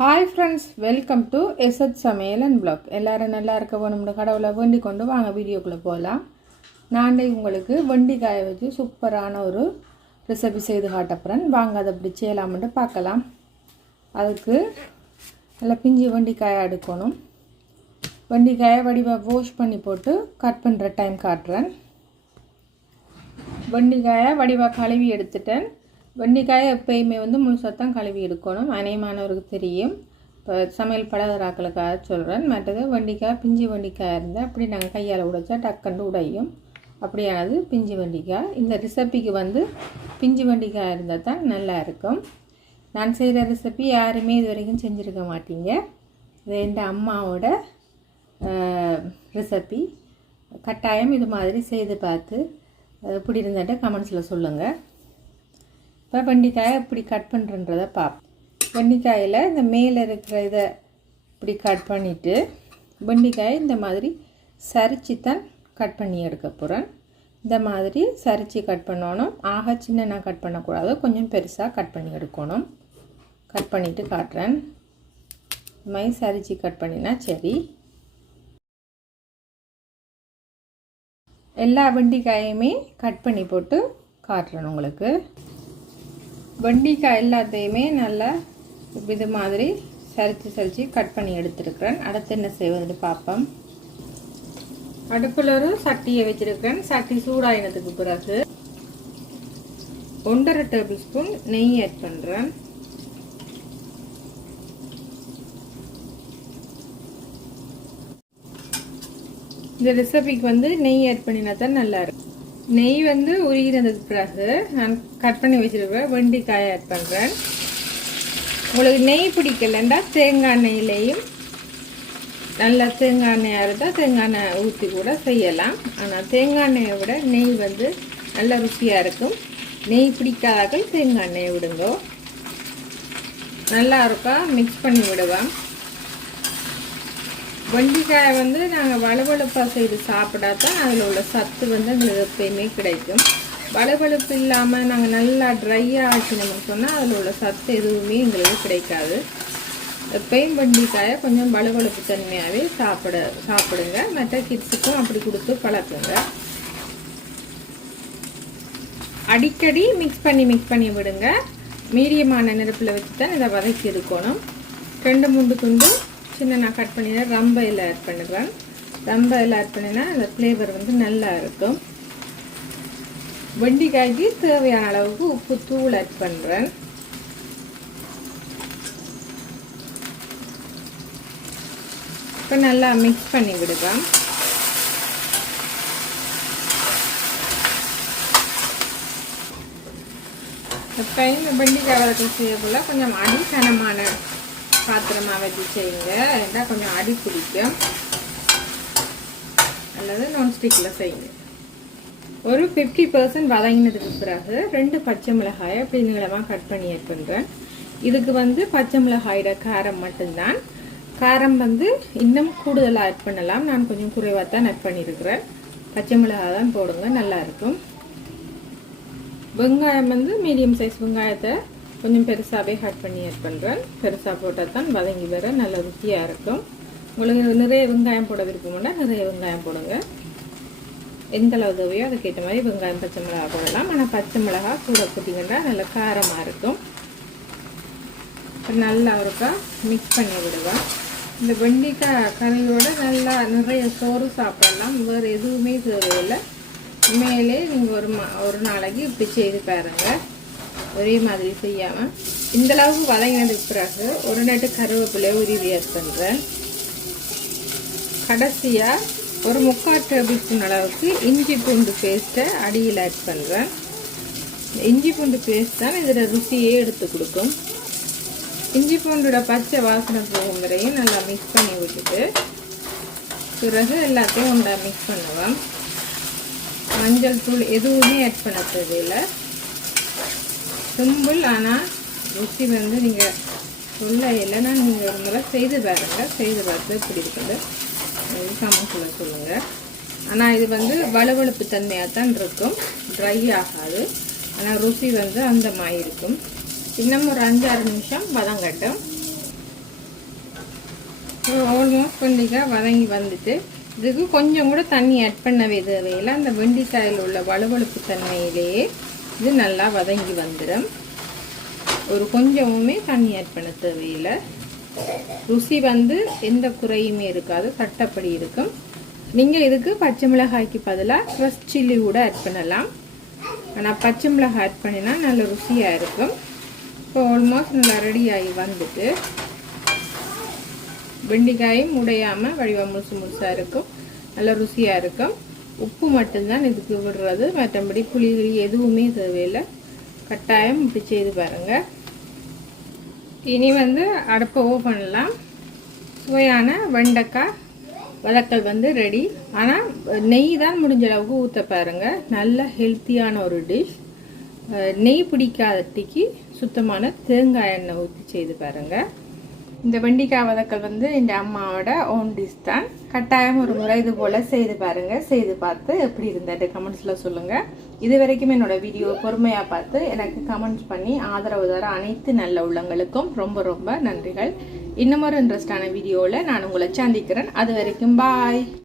Hi friends welcome to எஸ்எத் சமையல் and black எல்லோரும் நல்லா இருக்க வேணும்னு கடவுளை வேண்டிக் கொண்டு வாங்க வீடியோக்குள்ளே போகலாம் நான் உங்களுக்கு வெண்டிக்காயை வச்சு சூப்பரான ஒரு ரெசிபி செய்து காட்டப்புறேன் வாங்க அதை அப்படி செய்யலாம்னு பார்க்கலாம். அதுக்கு நல்லா பிஞ்சு வெண்டிக்காயை எடுக்கணும் வெண்டிக்காயை வடிவாக வாஷ் பண்ணி போட்டு கட் பண்ணுற டைம் காட்டுறேன். வெண்டிக்காயை வடிவாக கழுவி எடுத்துட்டேன். வெண்டைக்காயை எப்பயுமே வந்து முழுசாக தான் கழுவி எடுக்கணும். அநேகமானவருக்கு தெரியும். இப்போ சமையல் பலதராக்களுக்காக சொல்கிறேன் மற்றது வெண்டிக்காய் பிஞ்சு வெண்டிக்காய் இருந்தால் அப்படி நாங்கள் கையால் உடைச்சா டக்குன்னு உடையும். அப்படியானது பிஞ்சு வெண்டிக்காய் இந்த ரெசிபிக்கு வந்து பிஞ்சு வெண்டிக்காய் இருந்தால் தான் நல்லா இருக்கும். நான் செய்கிற ரெசிபி யாருமே இது வரைக்கும் செஞ்சுருக்க மாட்டீங்க. இது என் அம்மாவோட ரெசிபி. கட்டாயம் இது மாதிரி செய்து பார்த்து எப்படி இருந்தாட்ட கமெண்ட்ஸில் சொல்லுங்கள் இப்போ வெண்டிக்காயை இப்படி கட் பண்ணுறன்றதை பார்ப்போம் வெண்டிக்காயில் இந்த மேலே இருக்கிற இதை இப்படி கட் பண்ணிவிட்டு வெண்டிக்காயை இந்த மாதிரி சரிச்சு தான் கட் பண்ணி எடுக்க போகிறேன் இந்த மாதிரி சரித்து கட் பண்ணணும். ஆக சின்னனா கட் பண்ணக்கூடாது. கொஞ்சம் பெருசாக கட் பண்ணி எடுக்கணும். கட் பண்ணிவிட்டு காட்டுறேன். இந்த மாதிரி சரித்து கட் பண்ணினா சரி. எல்லா வெண்டிக்காயுமே கட் பண்ணி போட்டு காட்டுறேன் உங்களுக்கு. வெண்டிக்காய் எல்லாத்தையுமே நல்லா இது மாதிரி சரித்து சரித்து கட் பண்ணி எடுத்துருக்கிறேன். அடுத்து என்ன செய்வதுன்னு பார்ப்போம். அடுப்பில் ஒரு சட்டியை வச்சிருக்கிறேன். சட்டி சூடாயினதுக்கு பிறகு ஒன்றரை டேபிள் ஸ்பூன் நெய் ஆட் பண்ணுறேன் இந்த ரெசிபிக்கு வந்து நெய் ஆட் பண்ணினா தான் நல்லா இருக்கும். நெய் வந்து உருகினதுக்கு பிறகு நான் கட் பண்ணி வச்சிருப்பேன். வெண்டிக்காயை ஆட் பண்ணுறேன் உங்களுக்கு நெய் பிடிக்கலண்டா தேங்காய் எண்ணெயிலையும் நல்லா தேங்காய் எண்ணெயாக இருந்தால் தேங்காய் எண்ணெய் ஊற்றி கூட செய்யலாம். ஆனால் தேங்காய் எண்ணெயை விட நெய் வந்து நல்ல ருசியாக இருக்கும். நெய் பிடிக்காதாக்கள் தேங்காய் எண்ணெயை விடுங்க. நல்லா இருக்கா? மிக்ஸ் பண்ணி விடுவேன் வெண்டிக்காயை வந்து நாங்கள் வலுவழுப்பாக செய்து சாப்பிட்டா தான் அதில் உள்ள சத்து வந்து எங்களுக்கு எப்பயுமே கிடைக்கும். வலுவழுப்பு இல்லாமல் நாங்கள் நல்லா ட்ரையாக ஆக்கணும்னு சொன்னால் அதில் உள்ள சத்து எதுவுமே எங்களுக்கு கிடைக்காது. எப்பயும் வெண்டிக்காயை கொஞ்சம் வலுவழுப்பு தன்மையாகவே சாப்பிட சாப்பிடுங்க. மற்ற கிட்ஸுக்கும் அப்படி கொடுத்து பழக்குங்க. அடிக்கடி மிக்ஸ் பண்ணி மிக்ஸ் பண்ணி விடுங்க. மீடியமான நெருப்பில் வச்சு தான் இதை வதக்கி இருக்கணும் ரெண்டு மூன்று துண்டு சின்ன நான் கட் பண்ணி ரம்ப இலை ஆட் பண்ணுறேன் ரம்ப இலை ஆட் பண்ணினா அந்த ஃப்ளேவர் வந்து நல்லா இருக்கும். வெண்டிக்காய்க்கு தேவையான அளவுக்கு உப்பு தூள் ஆட் பண்ணுறேன் இப்போ நல்லா மிக்ஸ் பண்ணி விடுவேன். இப்போ இந்த வெண்டிக்காய் வளர்த்து செய்யக்குள்ள கொஞ்சம் அடிக்கனமான பாத்திரமாக வச்சு செய்யுங்க. இருந்தால் கொஞ்சம் அடி பிடிக்கும். அல்லது நான்ஸ்டிக்கில் செய்யுங்க. ஒரு ஃபிஃப்டி பர்சன்ட் வதங்கினதுக்கு பிறகு ரெண்டு பச்சை மிளகாயை அப்படி நீளமாக கட் பண்ணி ஆட் இதுக்கு வந்து பச்சை மிளகாயோட காரம் மட்டும்தான். காரம் வந்து இன்னும் கூடுதலாக ஆட் பண்ணலாம். நான் கொஞ்சம் குறைவாக தான் ஆட் பண்ணியிருக்கிறேன் பச்சை மிளகாய் தான் போடுங்க நல்லா இருக்கும். வெங்காயம் வந்து மீடியம் சைஸ் வெங்காயத்தை கொஞ்சம் பெருசாகவே கட் பண்ணி ஆட் பண்ணுறேன் பெருசாக போட்டால் தான் வதங்கி வர நல்ல ருசியாக இருக்கும். உங்களுக்கு நிறைய வெங்காயம் போட விருப்பம்னா நிறைய வெங்காயம் போடுங்க. எந்த அளவு தேவையோ அதுக்கேற்ற மாதிரி வெங்காயம் பச்சை மிளகா போடலாம். ஆனால் பச்சை மிளகா கூட போட்டிங்கன்னா நல்லா காரமாக இருக்கும். இப்போ நல்லா ஒருக்கா மிக்ஸ் பண்ணி விடுவேன் இந்த வெண்டிக்காய் கறியோட நல்லா நிறைய சோறு சாப்பிடலாம். வேறு எதுவுமே தேவையில்லை. மேலே நீங்கள் ஒரு மா ஒரு நாளைக்கு இப்படி செய்து பாருங்கள் ஒரே மாதிரி செய்யாமல் இந்த அளவுக்கு வதங்கினதுக்கு பிறகு ஒரு நட்டு கருவேப்பிலையை உருவி ஆட் பண்ணுறேன் கடைசியாக ஒரு முக்கால் டேபிள் ஸ்பூன் அளவுக்கு இஞ்சி பூண்டு பேஸ்ட்டை அடியில் ஆட் பண்ணுறேன். இஞ்சி பூண்டு பேஸ்ட் தான் இதில் ருசியே எடுத்து கொடுக்கும். இஞ்சி பூண்டோட பச்சை வாசனை போகும் வரையும் நல்லா மிக்ஸ் பண்ணி விட்டுட்டு பிறகு எல்லாத்தையும் உண்டா மிக்ஸ் பண்ணுவேன் மஞ்சள் தூள் எதுவுமே ஆட் பண்ண தேவையில்லை. சிம்பிள் ஆனால் ருசி வந்து நீங்கள் சொல்ல இல்லைன்னா நீங்கள் ஒரு முறை செய்து பாருங்க. செய்து பார்த்து இப்படி இருக்குது. கமெண்ட்ஸில் சொல்லுங்கள் ஆனால் இது வந்து வலுவழுப்பு தன்மையாக தான் இருக்கும். ட்ரை ஆகாது. ஆனால் ருசி வந்து அந்த மாதிரி இருக்கும். இன்னும் ஒரு அஞ்சாறு நிமிஷம் வதங்கட்டும். ஆல்மோஸ்ட் வெண்டிக்காய் வதங்கி வந்துட்டு. இதுக்கு கொஞ்சம் கூட தண்ணி ஆட் பண்ணவே தேவையில்லை. அந்த வெண்டிக்காயில் உள்ள வலுவழுப்பு தன்மையிலேயே இது நல்லா வதங்கி வந்துடும் ஒரு கொஞ்சமுமே தண்ணி ஆட் பண்ண தேவையில்லை. ருசி வந்து எந்த குறையுமே இருக்காது தட்டப்படி இருக்கும். நீங்கள் இதுக்கு பச்சை மிளகாய்க்கு பதிலாக ஃப்ரெஷ் சில்லி கூட ஆட் பண்ணலாம். ஆனால் பச்சை மிளகாய் ஆட் பண்ணினா நல்ல ருசியாக இருக்கும். இப்போ ஆல்மோஸ்ட் நல்லா ரெடியாகி வந்துட்டு வெண்டிக்காயும் உடையாமல் வடிவம் முழுசு முழுசாக இருக்கும். நல்ல ருசியாக இருக்கும். உப்பு மட்டும்தான் இதுக்கு விடுறது. மற்றபடி புளி கிளி எதுவுமே தேவையில்லை. கட்டாயம் இப்படி செய்து பாருங்கள் இனி வந்து அடுப்பை பண்ணலாம். சுவையான வெண்டைக்காய் வதக்கல் வந்து ரெடி ஆனால் நெய் தான் முடிஞ்ச அளவுக்கு ஊற்ற பாருங்க. நல்ல ஹெல்த்தியான ஒரு டிஷ் நெய் பிடிக்காதட்டிக்கு சுத்தமான தேங்காய் எண்ணெய் ஊற்றி செய்து பாருங்கள் இந்த வெண்டிக்காய் வதக்கல் வந்து இந்த அம்மாவோட ஓன் டிஷ் தான். கட்டாயம் ஒரு முறை இது போல் செய்து பாருங்கள் செய்து பார்த்து எப்படி இருந்தது? கமெண்ட்ஸில் சொல்லுங்கள் இது வரைக்கும் என்னோட வீடியோ பொறுமையாக பார்த்து எனக்கு கமெண்ட்ஸ் பண்ணி ஆதரவு தர அனைத்து நல்ல உள்ளங்களுக்கும் ரொம்ப ரொம்ப நன்றிகள். இன்னும் ஒரு இன்ட்ரெஸ்டான வீடியோவில் நான் உங்களை சந்திக்கிறேன். அது வரைக்கும் பாய்